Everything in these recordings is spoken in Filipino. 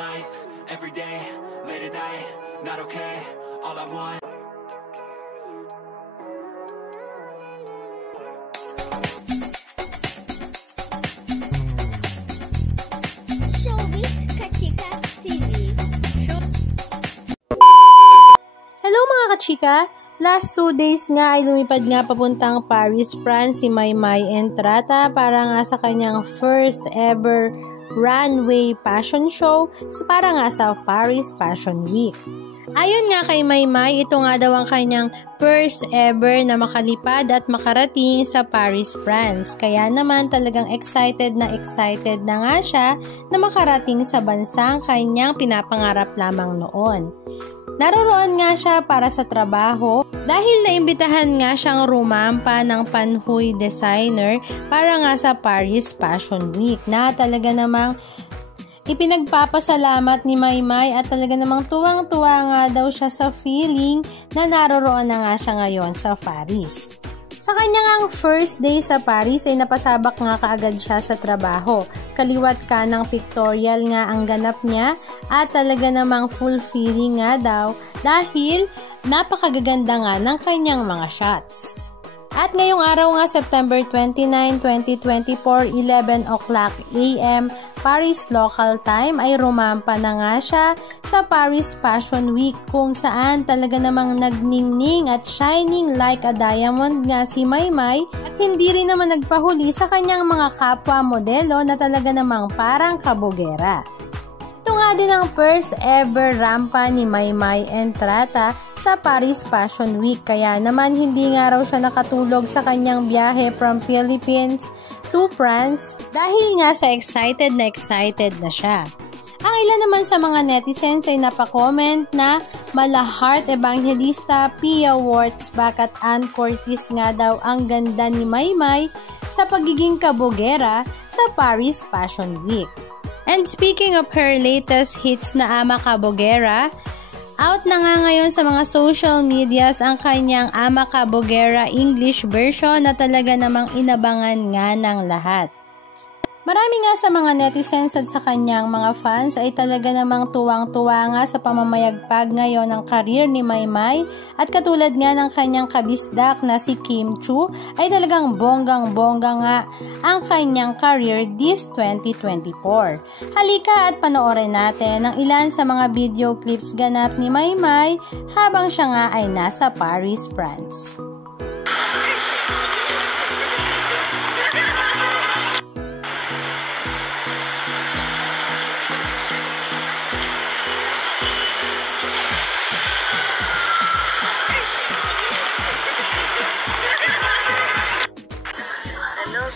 life, every day, late at night, not okay, all I want. Hello mga kachika! Last 2 days nga ay lumipad nga papuntang Paris, France si Maymay Entrata para nga sa kanyang first ever runway fashion show para nga sa Paris Fashion Week. Ayon nga kay Maymay, ito nga daw ang kanyang first ever na makalipad at makarating sa Paris, France. Kaya naman talagang excited na nga siya na makarating sa bansang kanyang pinapangarap lamang noon. Naroroon nga siya para sa trabaho dahil naimbitahan nga siyang rumampa ng Panhui designer para nga sa Paris Fashion Week na talaga namang ipinagpapasalamat ni Maymay at talaga namang tuwang-tuwa nga daw siya sa feeling na naroroon na nga siya ngayon sa Paris. Sa kanyang first day sa Paris ay napasabak nga kaagad siya sa trabaho. Kaliwat ka ng pictorial nga ang ganap niya at talaga namang fulfilling nga daw dahil napakagaganda nga ng kanyang mga shots. At ngayong araw nga September 29, 2024, 11 o'clock AM Paris local time ay rumampa na nga siya sa Paris Fashion Week kung saan talaga namang nagningning at shining like a diamond nga si Maymay at hindi rin naman nagpahuli sa kanyang mga kapwa modelo na talaga namang parang kabugera. Ito nga din ang first ever rampa ni Maymay Entrata sa Paris Fashion Week kaya naman hindi nga raw siya nakatulog sa kanyang biyahe from Philippines to France dahil nga sa excited na siya. Ang ilan naman sa mga netizens ay napakomment na mala Heart Evangelista, Pia Wurtzbach at Ann Curtis nga daw ang ganda ni Maymay sa pagiging kabugera sa Paris Fashion Week. And speaking of her latest hits na Ama Kabugera, out na nga ngayon sa mga social medias ang kanyang Ama Kabugera English version na talaga namang inabangan nga ng lahat. Marami nga sa mga netizens at sa kanyang mga fans ay talaga namang tuwang-tuwa nga sa pamamayagpag ngayon ng career ni Maymay at katulad nga ng kanyang kabisdak na si Kim Chu ay talagang bonggang-bongga nga ang kanyang career this 2024. Halika at panoorin natin ang ilan sa mga video clips ganap ni Maymay habang siya nga ay nasa Paris, France.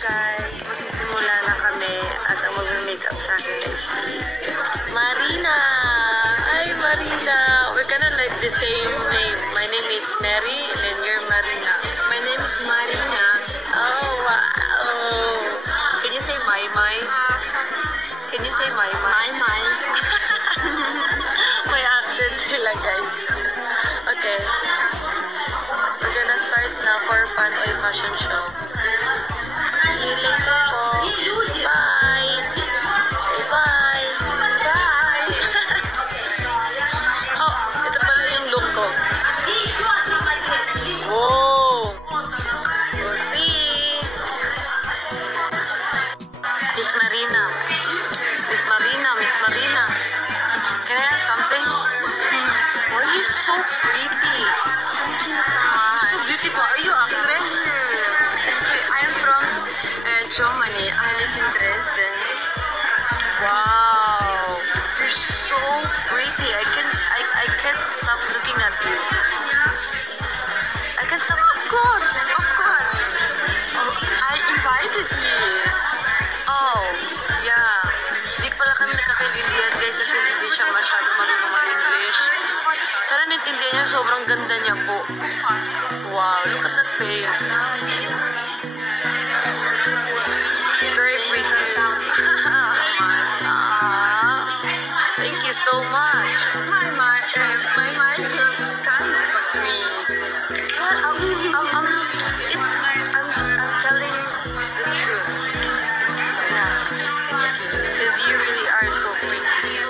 Guys, magsisimula na kami at ang mag-makeup sa akin ay si Marina. Hi Marina! We're gonna like the same name. My name is Mary and you're Marina. My name is Marina. Oh wow! Can you say Maymay? Can you say Maymay? Maymay. May accent sila guys. Okay. We're gonna start na for Fanway Fashion Show. See you later po. Bye! Say bye! Bye! Oh, ito pala yung look ko. Whoa! We'll see! Miss Marina. Miss Marina, Miss Marina. Can I ask something? Why are you so pretty? Thank you so much. You're so beautiful. Are you actress? I'm from Germany. I live in Dresden. Wow, you're so pretty. I can't stop looking at you. I can't stop. Of course. Oh, I invited you. Oh, yeah. Di pala kami nakakaintindihan guys kasi hindi siya masyado marunong mag-English. Sana naintindihan niya, sobrang ganda niya po. Wow, look at that face. Very pretty. Thank you so much. My you're kind of me. But I'm telling the truth. Thank you so much. Because you really are so pretty.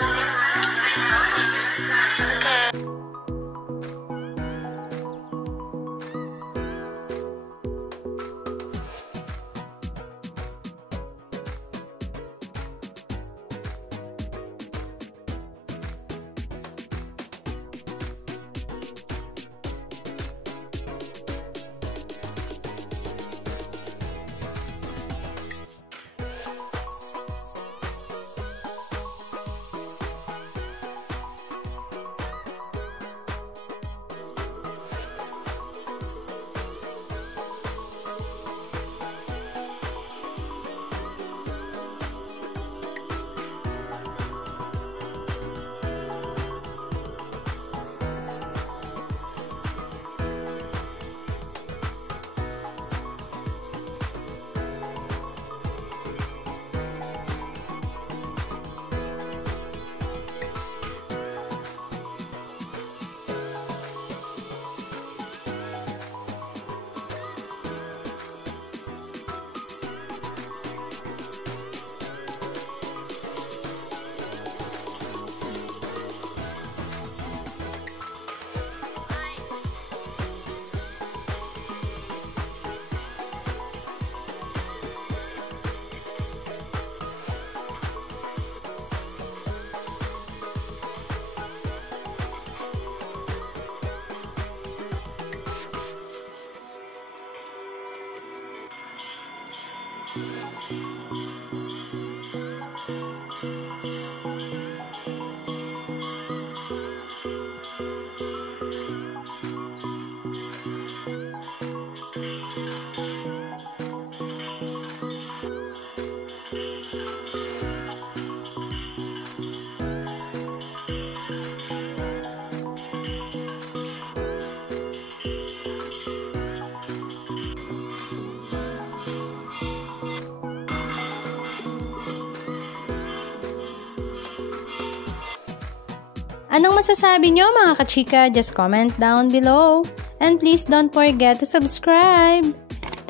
Anong masasabi nyo mga kachika? Just comment down below. And please don't forget to subscribe.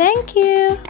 Thank you!